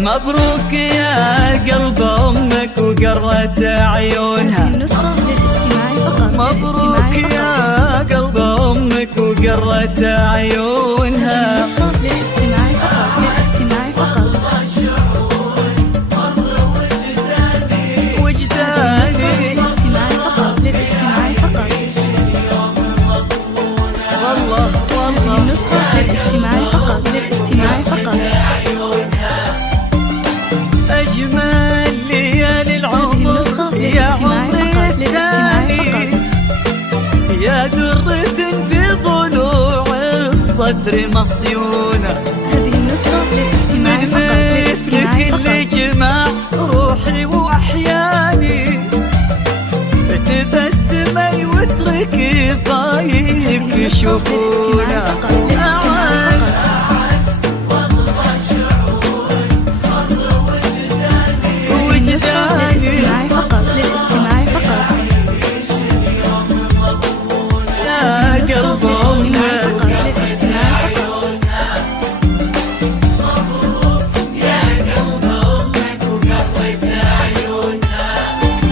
مبروك يا قلب أمك وقرة عيونها. النسخة للاستماع فقط. مبروك يا قلب أمك وقرة عيونها. النسخة للاستماع فقط. للاستماع فقط. وجداني للاستماع فقط. للاستماع فقط. والله والله النسخة للاستماع فقط. للاستماع فقط. أجمل ليالي العمر النسخة للاستماع فقط. للاستماع فقط. يا درة في ضلوع الصدر مصيونة. هذه النسخة للاستماع من فقط. للاستماع مثلك فقط. اللي جمع روحي وأحياني، تبسمي واتركي ضايق يشوفونا. للاستماع فقط. للاستماع فقط. يا قلب أمك للاستماع فقط.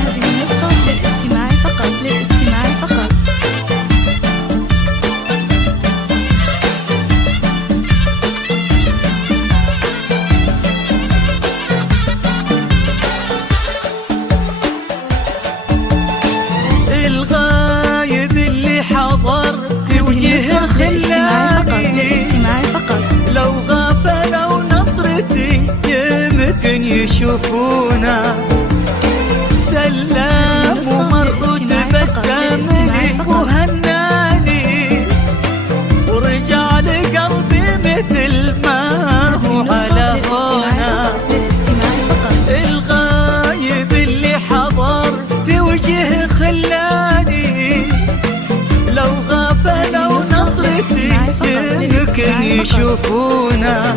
هذه النسخة للاستماع فقط. للاستماع فقط. الغايب اللي حضر في وجهه خلاني، للاستماع فقط. لو غفلوا نظرتي يمكن يشوفونا. سلام ومر وتبسمني وهناني، ورجع لقلبي مثل ما هو على هونا. للاستماع فقط. الغايب اللي حضر في وجهه خلاني، لو غفلوا نظرتي يمكن يشوفونا.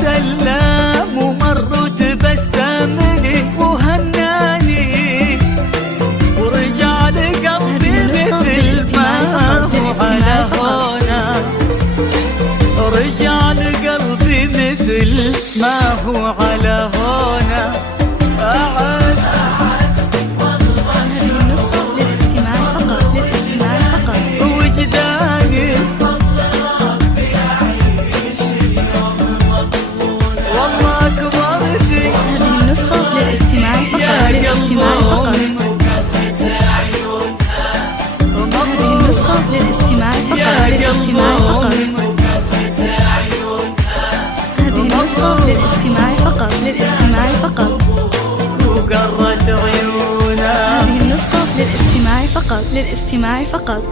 سلام ومر وتبسمني وهناني، ورجع لقلبي مثل ما هو على هونا. رجع لقلبي مثل ما هو على هونا. أعز هذه النسخة للاستماع فقط. للاستماع فقط. وجداني والله كبرتي. هذه النسخة للاستماع فقط. للاستماع فقط. هذه النسخة للاستماع فقط. للاستماع فقط. هذه النسخة للاستماع فقط. للاستماع فقط. وقرت عيونا. هذه النسخة للاستماع فقط. للاستماع فقط.